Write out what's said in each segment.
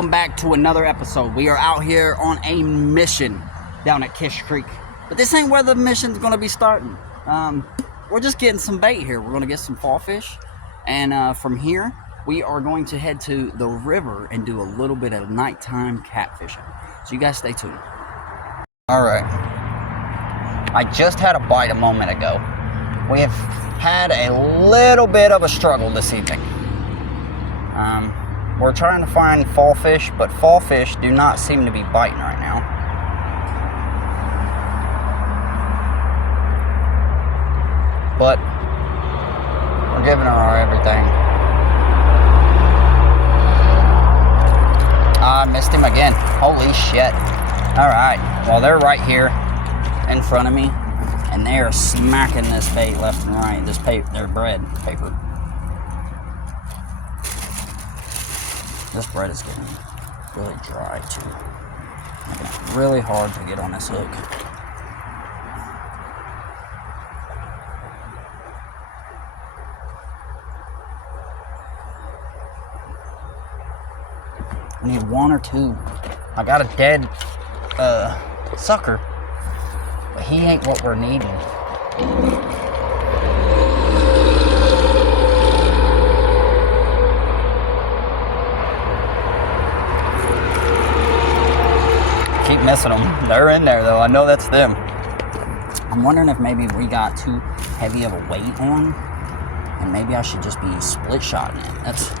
welcome back to another episode. We are out here on a mission down at Kish Creek, but this ain't where the mission's going to be starting. We're just getting some bait here. We're going to get some fall fish, and from here we are going to head to the river and do a little bit of nighttime catfishing. So you guys stay tuned. All right, I just had a bite a moment ago. We have had a little bit of a struggle this evening. We're trying to find fall fish, but fall fish do not seem to be biting right now. But we're giving her our everything. I missed him again. Holy shit. Alright, well, they're right here in front of me, and they are smacking this bait left and right. This their bread paper. This bread is getting really dry too. Making it really hard to get on this hook. I need one or two. I got a dead sucker, but he ain't what we're needing. Keep missing them. They're in there though. I know that's them. I'm wondering if maybe we got too heavy of a weight on, and maybe I should just be split shotting it.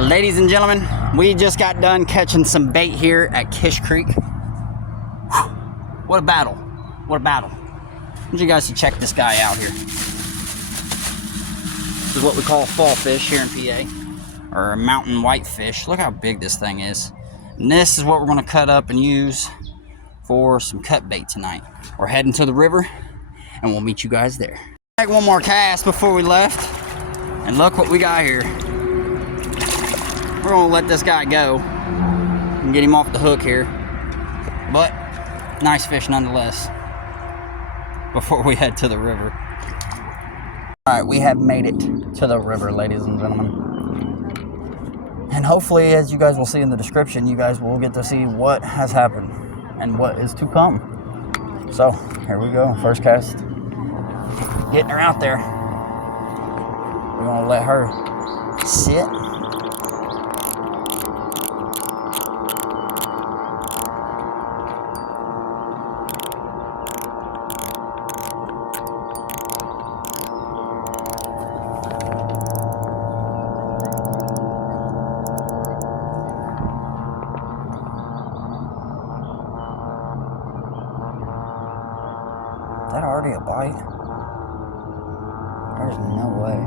Ladies and gentlemen, we just got done catching some bait here at Kish Creek. Whew. What a battle. What a battle. I want you guys to check this guy out here. This is what we call fall fish here in PA, or a mountain whitefish. Look how big this thing is. And this is what we're going to cut up and use for some cut bait tonight. We're heading to the river, and we'll meet you guys there. Take one more cast before we left, and look what we got here. We're going to let this guy go and get him off the hook here, but nice fish nonetheless before we head to the river. All right, we have made it to the river, ladies and gentlemen. And hopefully, as you guys will see in the description, you guys will get to see what has happened and what is to come. So, here we go. First cast. Getting her out there. We're going to let her sit. Is that already a bite? There's no way.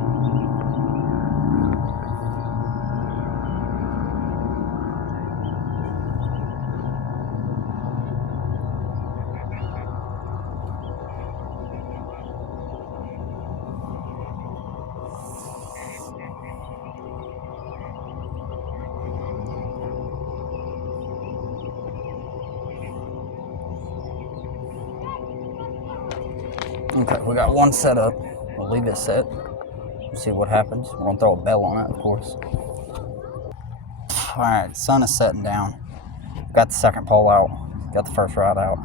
Okay, we got one set up. We'll leave it set. We'll see what happens. We're gonna throw a bell on it, of course. Alright, sun is setting down. Got the second pole out. Got the first rod out.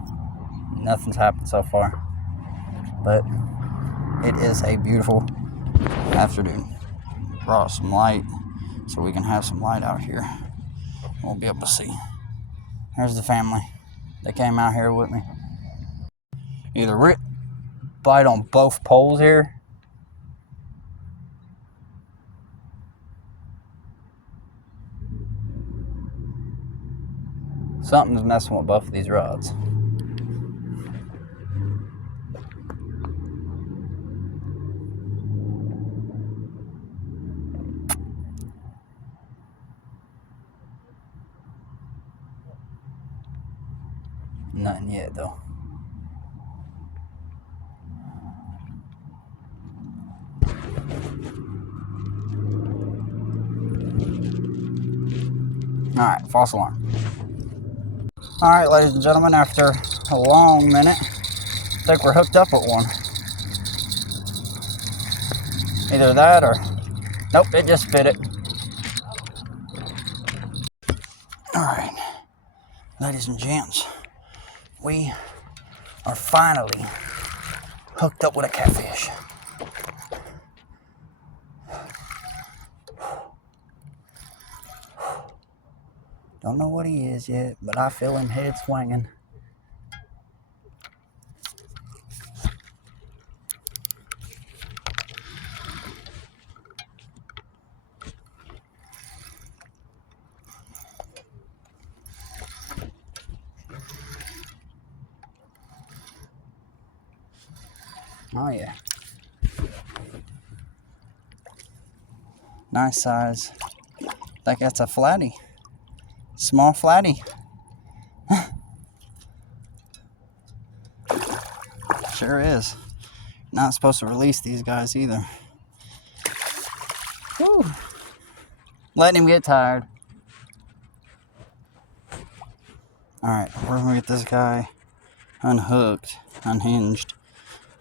Nothing's happened so far. But it is a beautiful afternoon. Brought some light so we can have some light out here. We'll be able to see. Here's the family. They came out here with me. Either bite on both poles here. Something's messing with both of these rods. Nothing yet though. Alright, false alarm. Alright, ladies and gentlemen, after a long minute, I think we're hooked up with one. Either that or... Nope, it just fit it. Alright, ladies and gents, we are finally hooked up with a catfish. Don't know what he is yet, but I feel him head swinging. Oh yeah. Nice size. I think that's a flatty. Small flatty. Sure is. Not supposed to release these guys either. Whew. Letting him get tired. Alright, we're gonna get this guy unhooked, unhinged,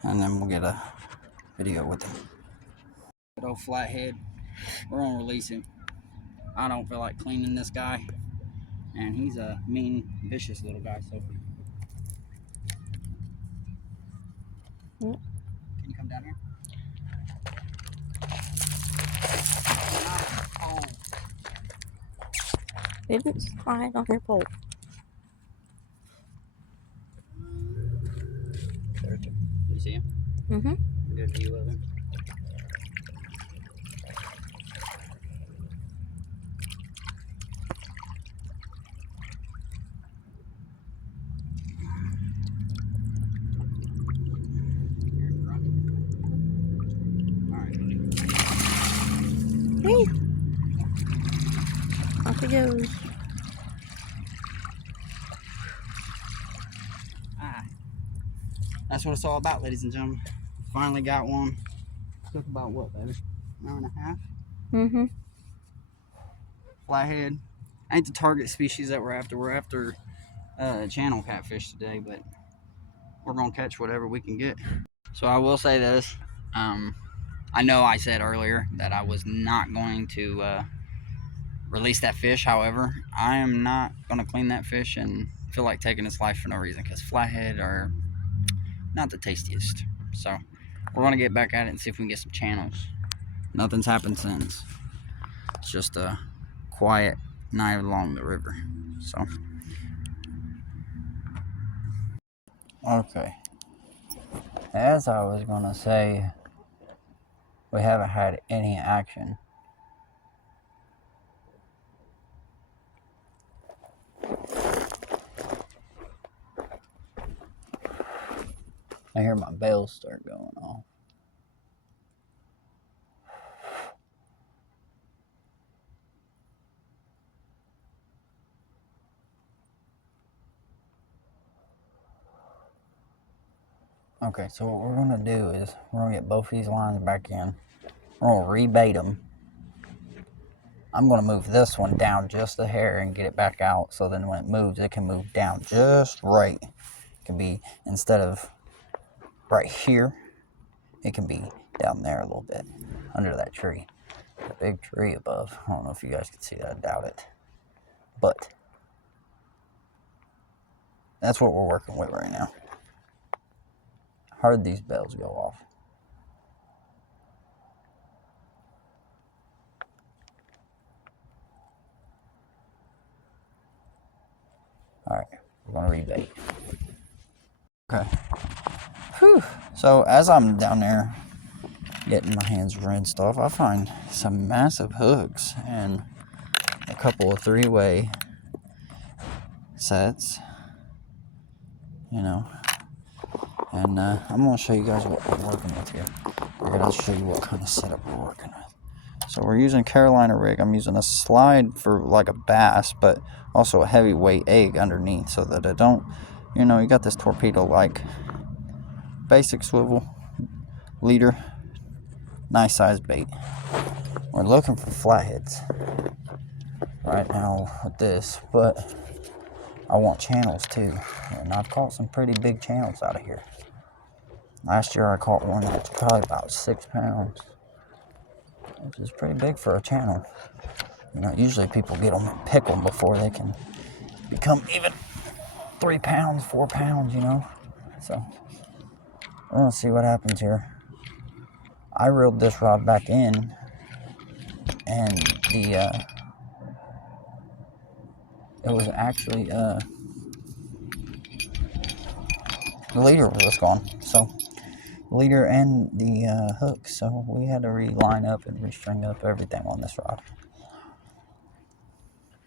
and then we'll get a video with him. Good old Flathead. We're gonna release him. I don't feel like cleaning this guy, and he's a mean, vicious little guy. So, can you come down here? Oh. Didn't slide on your pole. You see him? Mm-hmm. Good view of him. Hey! Off he goes. That's what it's all about, ladies and gentlemen. Finally got one. Took about what, baby? An hour and a half? Mm-hmm. Flathead. Ain't the target species that we're after. We're after channel catfish today, but we're gonna catch whatever we can get. So I will say this. I know I said earlier that I was not going to release that fish. However, I am not going to clean that fish and feel like taking its life for no reason, because flathead are not the tastiest. So we're going to get back at it and see if we can get some channels. Nothing's happened since. It's just a quiet night along the river. So okay, as I was going to say, we haven't had any action. I hear my bells start going off. Okay, so what we're going to do is we're going to get both these lines back in. We're going to rebait them. I'm going to move this one down just a hair and get it back out, so then when it moves, it can move down just right. It can be, instead of right here, it can be down there a little bit, under that tree. The big tree above. I don't know if you guys can see that, I doubt it. But that's what we're working with right now. How did these bells go off? Alright, we're going to rebait. Okay. Whew. So as I'm down there getting my hands rinsed off, I find some massive hooks and a couple of three-way sets, you know, and I'm going to show you guys what we're working with here. We're going to show you what kind of setup we're working with. So we're using Carolina rig. I'm using a slide for like a bass, but also a heavyweight egg underneath, so that it don't, you know, you got this torpedo-like basic swivel leader, nice size bait. We're looking for flatheads right now with this, but I want channels too, and I've caught some pretty big channels out of here. Last year I caught one that was probably about 6 pounds, which is pretty big for a channel. You know, usually people get them and pick them before they can become even 3 pounds, 4 pounds, you know. So, we're going to see what happens here. I reeled this rod back in, and it was actually, the leader was gone. So, the leader and the hook. So, we had to reline up and restring up everything on this rod.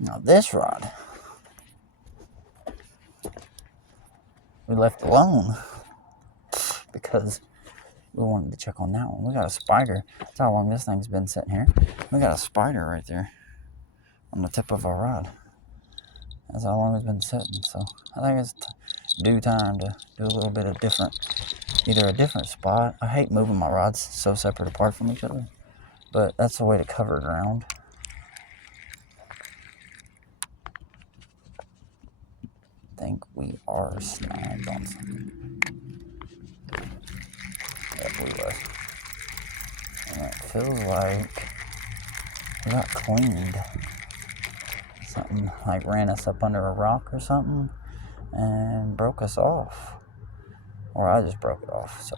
Now, this rod, we left alone because we wanted to check on that one. We got a spider. That's how long this thing's been sitting here. We got a spider right there on the tip of our rod. That's how long it's been sitting. So I think it's due time to do a little bit of either a different spot. I hate moving my rods so separate apart from each other, but that's the way to cover ground. I think we are snagged on something. Yep, we was. And it feels like we got cleaned. Something like ran us up under a rock or something and broke us off. Or I just broke it off, so.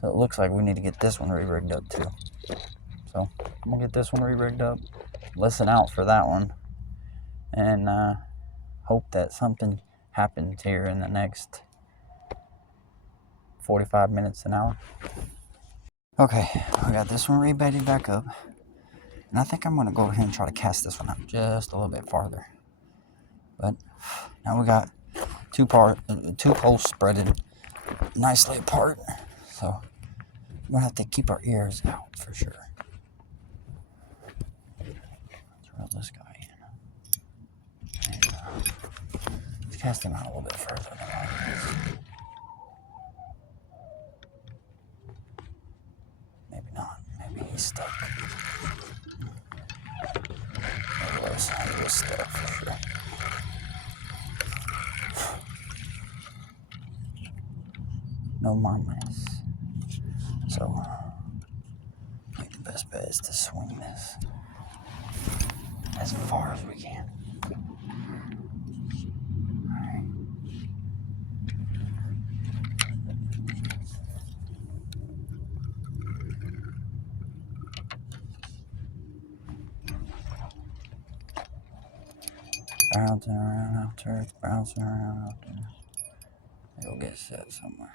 So it looks like we need to get this one re-rigged up too. So I'm gonna get this one re-rigged up, listen out for that one, and hope that something happens here in the next 45 minutes, an hour. Okay, I got this one re-baited back up, and I think I'm gonna go ahead and try to cast this one out just a little bit farther. But now we got two poles spreaded nicely apart, so we're gonna have to keep our ears out for sure. Let's reel this guy in. And, let's cast him out a little bit further than that. Maybe not. Maybe he's stuck. He was stuck for sure. No mames. So, I think the best bet is to swing this as far as we can. Alright. Bouncing around out there, bouncing around out there. It'll get set somewhere.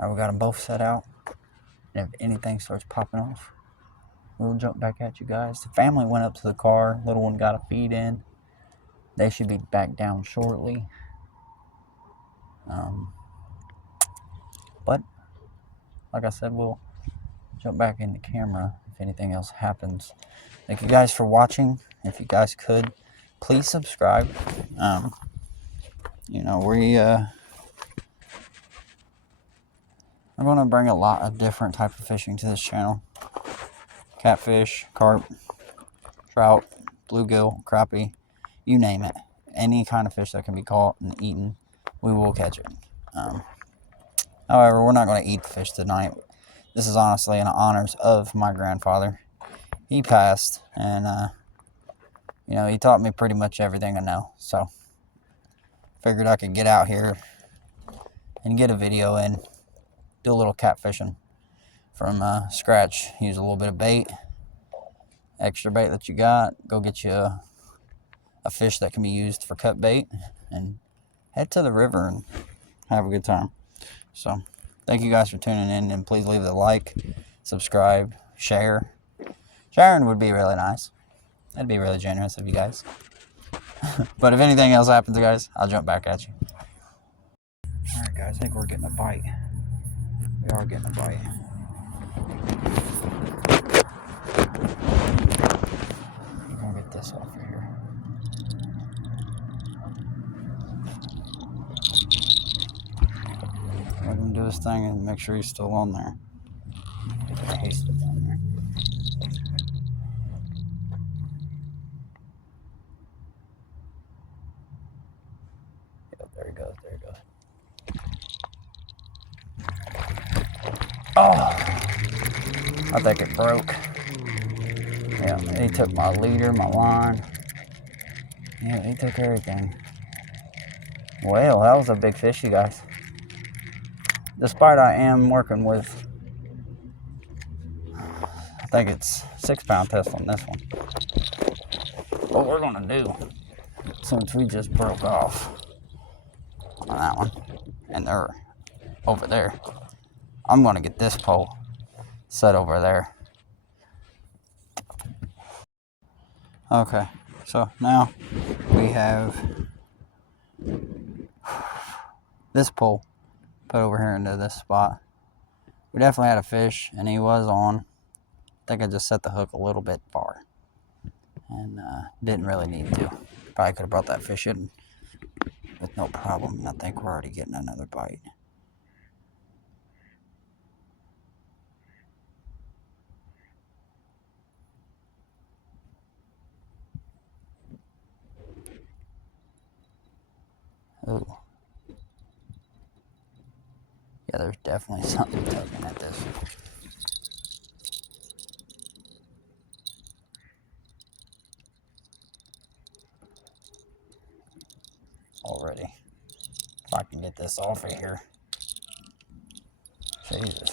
Alright, we got them both set out. And if anything starts popping off, we'll jump back at you guys. The family went up to the car. Little one got a feed in. They should be back down shortly. But, like I said, we'll jump back in the camera if anything else happens. Thank you guys for watching. If you guys could, please subscribe. You know, I'm going to bring a lot of different type of fishing to this channel. Catfish, carp, trout, bluegill, crappie, you name it. Any kind of fish that can be caught and eaten, we will catch it. However, we're not going to eat the fish tonight. This is honestly in honors of my grandfather. He passed, and you know, he taught me pretty much everything I know. So, figured I could get out here and get a video in. Do a little catfishing from scratch. Use a little bit of bait, extra bait that you got. Go get you a fish that can be used for cut bait, and head to the river and have a good time. So, thank you guys for tuning in, and please leave a like, subscribe, share. Sharing would be really nice. That'd be really generous of you guys. But if anything else happens, guys, I'll jump back at you. Alright, guys, I think we're getting a bite. We are getting a bite. this off of here. Let him do his thing and make sure he's still on there. Yeah, he's still on there. Yep, there he goes, there he goes. Oh, I think it broke. Yeah, he took my leader, my line. Yeah, he took everything. Well, that was a big fish, you guys. Despite I am working with, I think it's 6-pound test on this one. What we're gonna do, since we just broke off on that one, and they're over there, I'm gonna get this pole set over there. Okay, so now we have this pole put over here into this spot. We definitely had a fish, and he was on. I think I just set the hook a little bit far, and didn't really need to. Probably could have brought that fish in with no problem. I think we're already getting another bite. Ooh. Yeah, there's definitely something tugging at this. Already. If I can get this off of here. Jesus.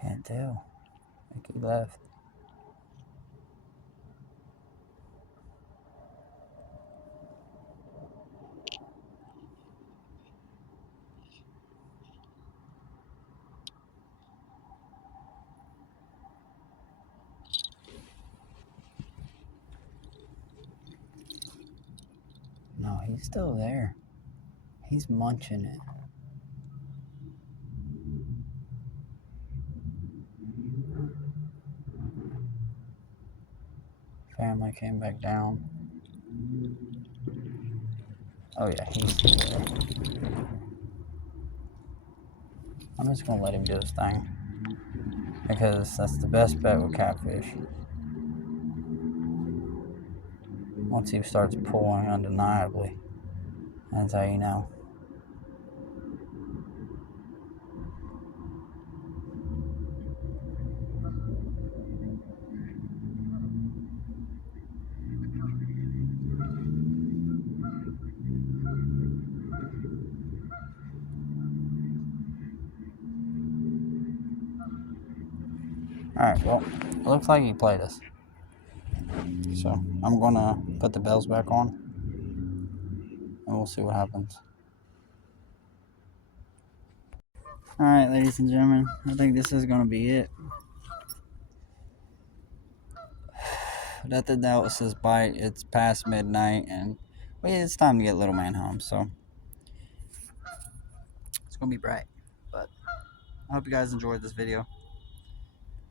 Can't tell. I think he left. No, he's still there. He's munching it. Family came back down. Oh yeah, he's still there. I'm just gonna let him do his thing, because that's the best bet with catfish. Once he starts pulling undeniably, that's how you know. Alright, well, it looks like he played us. So, I'm gonna put the bells back on, and we'll see what happens. Alright, ladies and gentlemen, I think this is gonna be it. That was his bite. It's past midnight, and well, it's time to get little man home, so it's gonna be bright. But I hope you guys enjoyed this video,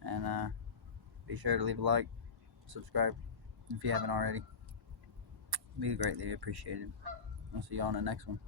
and be sure to leave a like, subscribe if you haven't already. It'd be greatly appreciated. I'll see you on the next one.